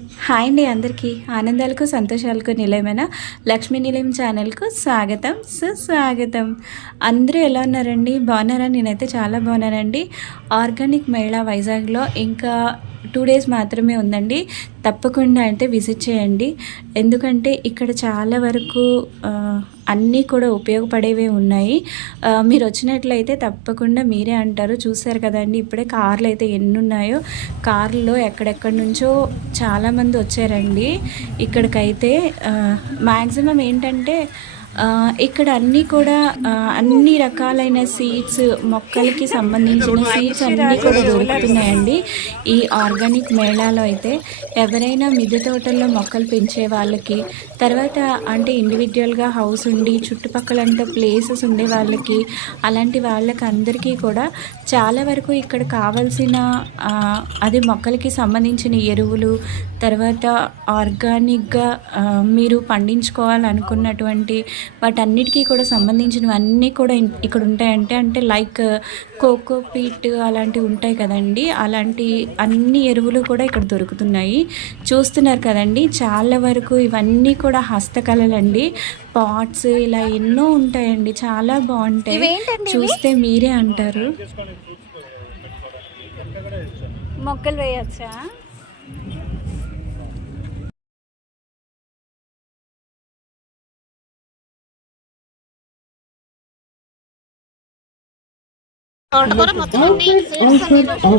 Hi అండి అందరికీ. ఆనందాలకు, సంతోషాలకు నిలయమైన లక్ష్మీ నిలయం ఛానల్‌కు స్వాగతం, సుస్వాగతం. అందరూ ఎలా ఉన్నారండి? బాగున్నారా? నేనైతే చాలా బాగున్నానండి. ఆర్గానిక్ మేళా వైజాగ్‌లో ఇంకా 2 డేస్ మాత్రమే ఉందండి. తప్పకుండా అంటే విజిట్ చేయండి. ఎందుకంటే ఇక్కడ చాలా వరకు అన్నీ కూడా ఉపయోగపడేవే ఉన్నాయి. మీరు వచ్చినట్లయితే తప్పకుండా మీరే అంటారు. చూసారు కదండీ ఇప్పుడే కార్లు అయితే ఎన్నున్నాయో. కార్లలో ఎక్కడెక్కడి నుంచో చాలామంది వచ్చారండి ఇక్కడికైతే. మ్యాక్సిమం ఏంటంటే ఇక్కడ అన్నీ కూడా అన్ని రకాలైన సీడ్స్, మొక్కలకి సంబంధించిన సీడ్స్ అన్నీ కూడా దొరుకుతున్నాయండి ఈ ఆర్గానిక్ మేళాలో అయితే. ఎవరైనా మిద్దె తోటల్లో మొక్కలు పెంచే వాళ్ళకి, తర్వాత అంటే ఇండివిజువల్గా హౌస్ ఉండి చుట్టుపక్కలంతా ప్లేసెస్ ఉండే వాళ్ళకి, అలాంటి వాళ్ళకి అందరికీ కూడా చాలా వరకు ఇక్కడ కావాల్సిన అది మొక్కలకి సంబంధించిన ఎరువులు, తర్వాత ఆర్గానిక్గా మీరు పండించుకోవాలనుకున్నటువంటి వాటన్నిటికీ కూడా సంబంధించినవన్నీ కూడా ఇక్కడ ఉంటాయంటే అంటే లైక్ కోకో పీట్ అలాంటివి ఉంటాయి కదండి. అలాంటి అన్ని ఎరువులు కూడా ఇక్కడ దొరుకుతున్నాయి. చూస్తున్నారు కదండి, చాలా వరకు ఇవన్నీ కూడా హస్తకళలండి. పాట్స్ ఇలా ఎన్నో ఉంటాయండి, చాలా బాగుంటాయి. చూస్తే మీరే అంటారు. మొక్కలు వేయచ్చా?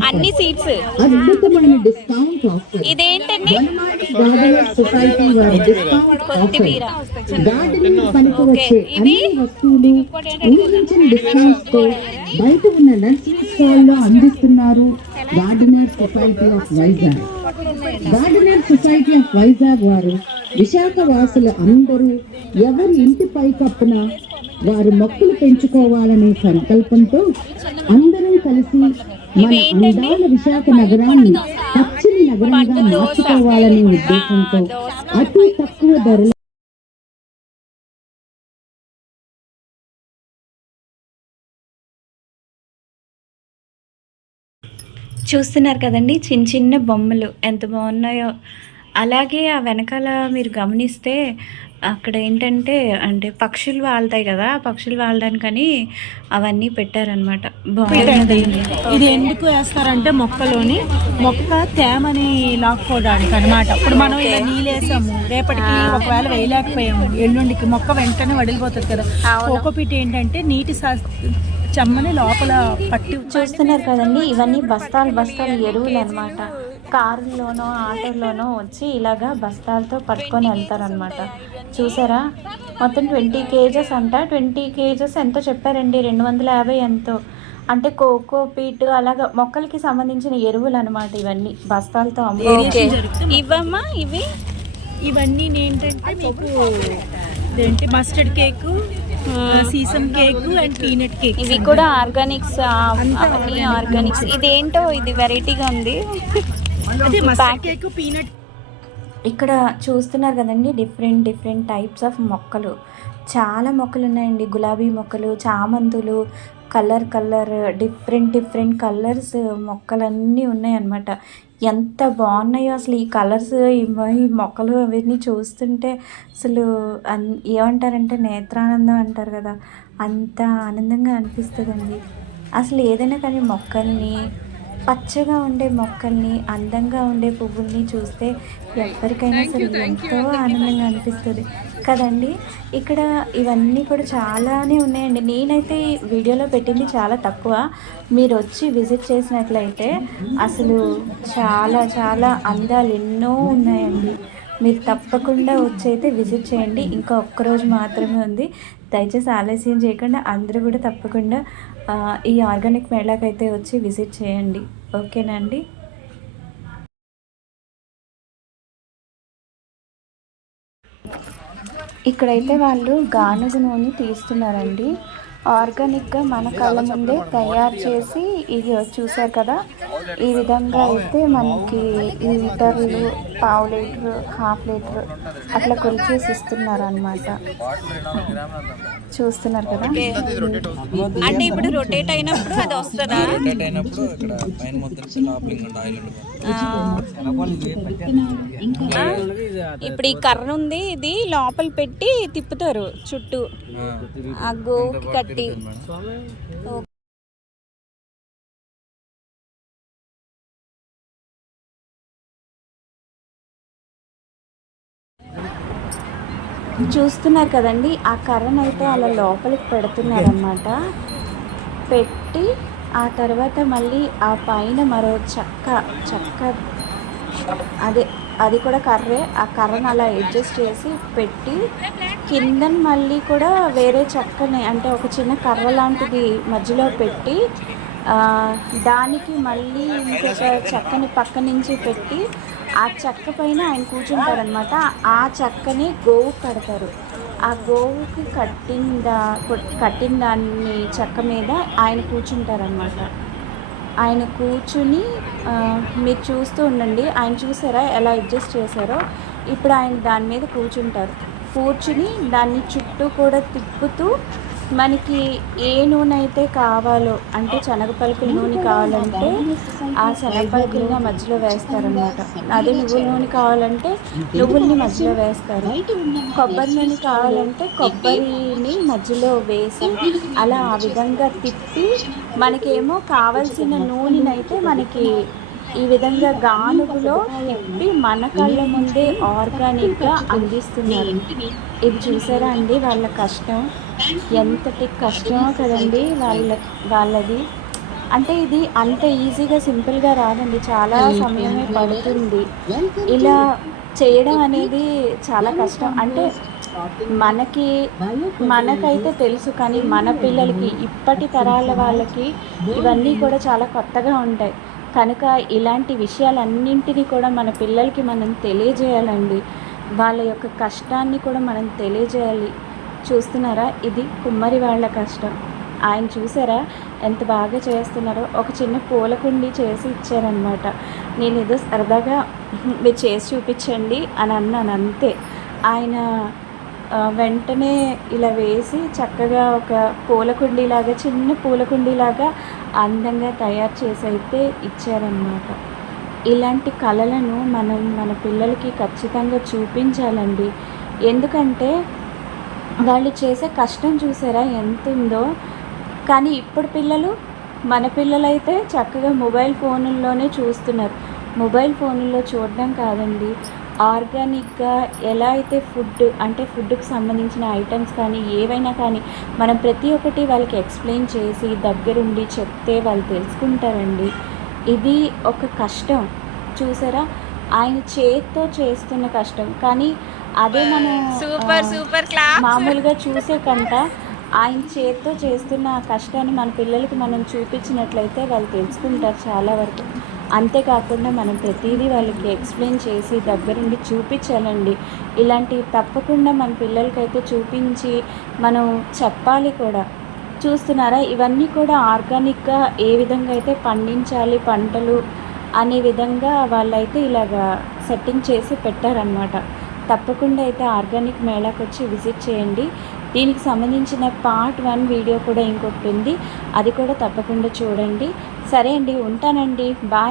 అన్ని సీట్స్ అద్భుతమైన డిస్కౌంట్ ఆఫర్. ఇదేంటండి? సొసైటీ వారి డిస్కౌంట్ ఆఫర్. గార్డెనింగ్ పనికి వచ్చే అన్ని వస్తువులు ఊహించిన డిస్కౌంట్స్ తో బయట ఉన్న నర్సరీ స్టాల్ లో అందిస్తున్నారు gardener society of Vizag. Gardener society of Vizag వారు విశాఖ వాసుల అందరూ ఎవరి ఇంటి పైకప్పున వారు మొక్కలు పెంచుకోవాలనే సంకల్పంతో అందరం కలిసి మన అందాల విశాఖ నగరాన్ని పచ్చని నగరంగా మార్చుకోవాలనే ఉద్దేశంతో అతి తక్కువ ధరలో చూస్తున్నారు కదండి, చిన్న చిన్న బొమ్మలు ఎంత బాగున్నాయో. అలాగే ఆ వెనకాల మీరు గమనిస్తే అక్కడ ఏంటంటే అంటే పక్షులు వాళ్తాయి కదా, పక్షులు వాలడానికని అవన్నీ పెట్టారనమాట. బాగుంది. ఇది ఎందుకు వేస్తారంటే మొక్కలోని మొక్క తేమని లాక్కోవడానికి అనమాట. ఇప్పుడు మనం ఇలా నీళ్ళేసాము, రేపటికి ఒకవేళ వేయలేకపోయాము, ఎల్లుండికి మొక్క వెంటనే వడిలిపోతుంది కదా. కోకోపీట్ ఏంటంటే నీటి చెమ్మని లోపల పట్టి. చూస్తున్నారు కదండి, ఇవన్నీ బస్తాలు బస్తాలు ఎరువులు అనమాట. కారులోనో ఆటోలోనో వచ్చి ఇలాగా బస్తాలతో పట్టుకొని వెళ్తారనమాట. చూసారా, మొత్తం 20 కేజెస్ అంట. 20 కేజెస్ ఎంతో చెప్పారండి, 250 ఎంతో. అంటే కోకో పీట్ అలాగా మొక్కలకి సంబంధించిన ఎరువులు అనమాట. ఇవన్నీ బస్తాలతో ఇవమ్మా ఇవన్నీ ఏంటంటే మీకు mustard cake, sesame cake and peanut cake, ఇవి కూడా ఆర్గానిక్స్. అవన్నీ ఆర్గానిక్స్. ఇదేంటో ఇది వెరైటీగా ఉంది. Cake peanut. ఇక్కడ చూస్తున్నారు కదండి, డిఫరెంట్ డిఫరెంట్ టైప్స్ ఆఫ్ మొక్కలు. చాలా మొక్కలు ఉన్నాయండి. గులాబీ మొక్కలు, చామంతులు, కలర్ డిఫరెంట్ డిఫరెంట్ కలర్స్ మొక్కలన్నీ ఉన్నాయన్నమాట. ఎంత బాగున్నాయో అసలు ఈ కలర్స్, ఈ మొక్కలు అవన్నీ చూస్తుంటే అసలు ఏమంటారంటే నేత్రానందం అంటారు కదా, అంత ఆనందంగా అనిపిస్తుందండి. అసలు ఏదైనా కానీ మొక్కల్ని, పచ్చగా ఉండే మొక్కల్ని, అందంగా ఉండే పువ్వుల్ని చూస్తే ఎవరికైనా సరే ఎంతో ఆనందంగా అనిపిస్తుంది కదండి. ఇక్కడ ఇవన్నీ కూడా చాలానే ఉన్నాయండి. నేనైతే వీడియోలో పెట్టింది చాలా తక్కువ. మీరు వచ్చి విజిట్ చేసినట్లయితే అసలు చాలా చాలా అందాలు ఎన్నో ఉన్నాయండి. మీరు తప్పకుండా వచ్చి అయితే విజిట్ చేయండి. ఇంకా ఒక్కరోజు మాత్రమే ఉంది. దయచేసి ఆలస్యం చేయకుండా అందరూ కూడా తప్పకుండా ఈ ఆర్గానిక్ మేళాకి అయితే వచ్చి విజిట్ చేయండి. ఓకేనా అండి? ఇక్కడైతే వాళ్ళు గానుగ నూనె తీస్తున్నారండి. ఆర్గానిక్గా మన కళ్ళ ముందే తయారు చేసి ఇది చూసారు కదా, ఈ విధంగా అయితే మనకి లీటర్లు, పావు లీటర్, హాఫ్ లీటర్ అట్లా కొలిచేసి ఇస్తున్నారు అనమాట. చూస్తున్నారు కదా. అంటే ఇప్పుడు రొటేట్ అయినప్పుడు అది వస్తుందా? రొటేట్ అయినప్పుడు ఇక్కడ పైన మొత్తం లోపలింగ్ ఉంటుంది ఆయిల్ ఇప్పుడు ఈ కర్ర ఉంది, ఇది లోపల పెట్టి తిప్పుతారు చుట్టూ ఆ గోవుకి కట్టి. చూస్తున్నారు కదండి, ఆ కర్రను అయితే అలా లోపలికి పెడుతున్నారనమాట. పెట్టి ఆ తర్వాత మళ్ళీ ఆ పైన మరో చెక్క అదే అది కూడా కర్రే, ఆ కర్రను అలా అడ్జస్ట్ చేసి పెట్టి కింద మళ్ళీ కూడా వేరే చెక్కని అంటే ఒక చిన్న కర్ర లాంటిది మధ్యలో పెట్టి దానికి మళ్ళీ ఇంకొక చెక్కని పక్క నుంచి పెట్టి ఆ చెక్క పైన ఆయన కూర్చుంటారనమాట. ఆ చెక్కని గోవు కడతారు. ఆ గోవుకి కట్టిన దాన్ని చెక్క మీద ఆయన కూర్చుంటారనమాట. ఆయన కూర్చుని మీరు చూస్తూ ఉండండి. ఆయన చూసారా ఎలా అడ్జస్ట్ చేశారో? ఇప్పుడు ఆయన దాని మీద కూర్చుని దాన్ని చుట్టూ కూడా తిప్పుతూ మనకి ఏ నూనె అయితే కావాలో, అంటే శనగపలుకుల నూనె కావాలంటే ఆ శనగపలుకుల్ని మధ్యలో వేస్తారనమాట. అదే నువ్వుల నూనె కావాలంటే నువ్వుల్ని మధ్యలో వేస్తారు. కొబ్బరి నూనె కావాలంటే కొబ్బరిని మధ్యలో వేసి అలా ఆ విధంగా తిప్పి మనకేమో కావాల్సిన నూనెనైతే మనకి ఈ విధంగా గానుగులో తిప్పి మన కళ్ళ ముందే ఆర్గానిక్గా అందిస్తున్నారు. ఇది చూసారా అండి వాళ్ళ కష్టం, ఎంతటి కష్టమో కదండి వాళ్ళది. అంటే ఇది అంత ఈజీగా సింపుల్గా రాదండి, చాలా సమయమే పడుతుంది. ఇలా చేయడం అనేది చాలా కష్టం. అంటే మనకైతే తెలుసు, కానీ మన పిల్లలకి, ఇప్పటి తరాల వాళ్ళకి ఇవన్నీ కూడా చాలా కొత్తగా ఉంటాయి. కనుక ఇలాంటి విషయాలన్నింటినీ కూడా మన పిల్లలకి మనం తెలియజేయాలండి. వాళ్ళ యొక్క కష్టాన్ని కూడా మనం తెలియజేయాలి. చూస్తున్నారా, ఇది కుమ్మరి వాళ్ళ కష్టం. ఆయన చూసారా ఎంత బాగా చేస్తున్నారో? ఒక చిన్న పూలకుండి చేసి ఇచ్చారనమాట. నేను ఏదో సరదాగా మీరు చేసి చూపించండి అని అన్నాను, అంతే. ఆయన వెంటనే ఇలా వేసి చక్కగా ఒక పూలకుండీలాగా, చిన్న పూలకుండీలాగా అందంగా తయారు చేసి అయితే ఇచ్చారన్నమాట. ఇలాంటి కళలను మనం మన పిల్లలకి ఖచ్చితంగా చూపించాలండి. ఎందుకంటే వాళ్ళు చేసే కష్టం చూసారా ఎంత ఉందో. కానీ ఇప్పుడు మన పిల్లలైతే చక్కగా మొబైల్ ఫోనుల్లోనే చూస్తున్నారు. మొబైల్ ఫోనుల్లో చూడడం కాదండి, ఆర్గానిక్గా ఎలా అయితే ఫుడ్కి సంబంధించిన ఐటమ్స్ కానీ ఏవైనా కానీ మనం ప్రతి ఒక్కటి వాళ్ళకి ఎక్స్ప్లెయిన్ చేసి దగ్గరుండి చెప్తే వాళ్ళు తెలుసుకుంటారండి. ఇది ఒక కష్టం చూసారా, ఆయన చేతితో చేస్తున్న కష్టం. కానీ అదే మనం మామూలుగా చూసే కంట ఆయన చేతితో చేస్తున్న ఆ కష్టాన్ని మన పిల్లలకి మనం చూపించినట్లయితే వాళ్ళు తెలుసుకుంటారు చాలా వరకు. అంతేకాకుండా మనం ప్రతిదీ వాళ్ళకి ఎక్స్ప్లెయిన్ చేసి దగ్గరుండి చూపించాలండి. ఇలాంటివి తప్పకుండా మన పిల్లలకైతే చూపించి మనం చెప్పాలి కూడా. చూస్తున్నారా, ఇవన్నీ కూడా ఆర్గానిక్గా ఏ విధంగా అయితే పండించాలి పంటలు అనే విధంగా వాళ్ళైతే ఇలాగా సెట్టింగ్ చేసి పెట్టారనమాట. తప్పకుండా అయితే ఆర్గానిక్ మేళాకి వచ్చి విజిట్ చేయండి. దీనికి సంబంధించిన పార్ట్ 1 వీడియో కూడా ఇంకొకటి ఉంది, అది కూడా తప్పకుండా చూడండి. సరే అండి, ఉంటానండి, బాయ్.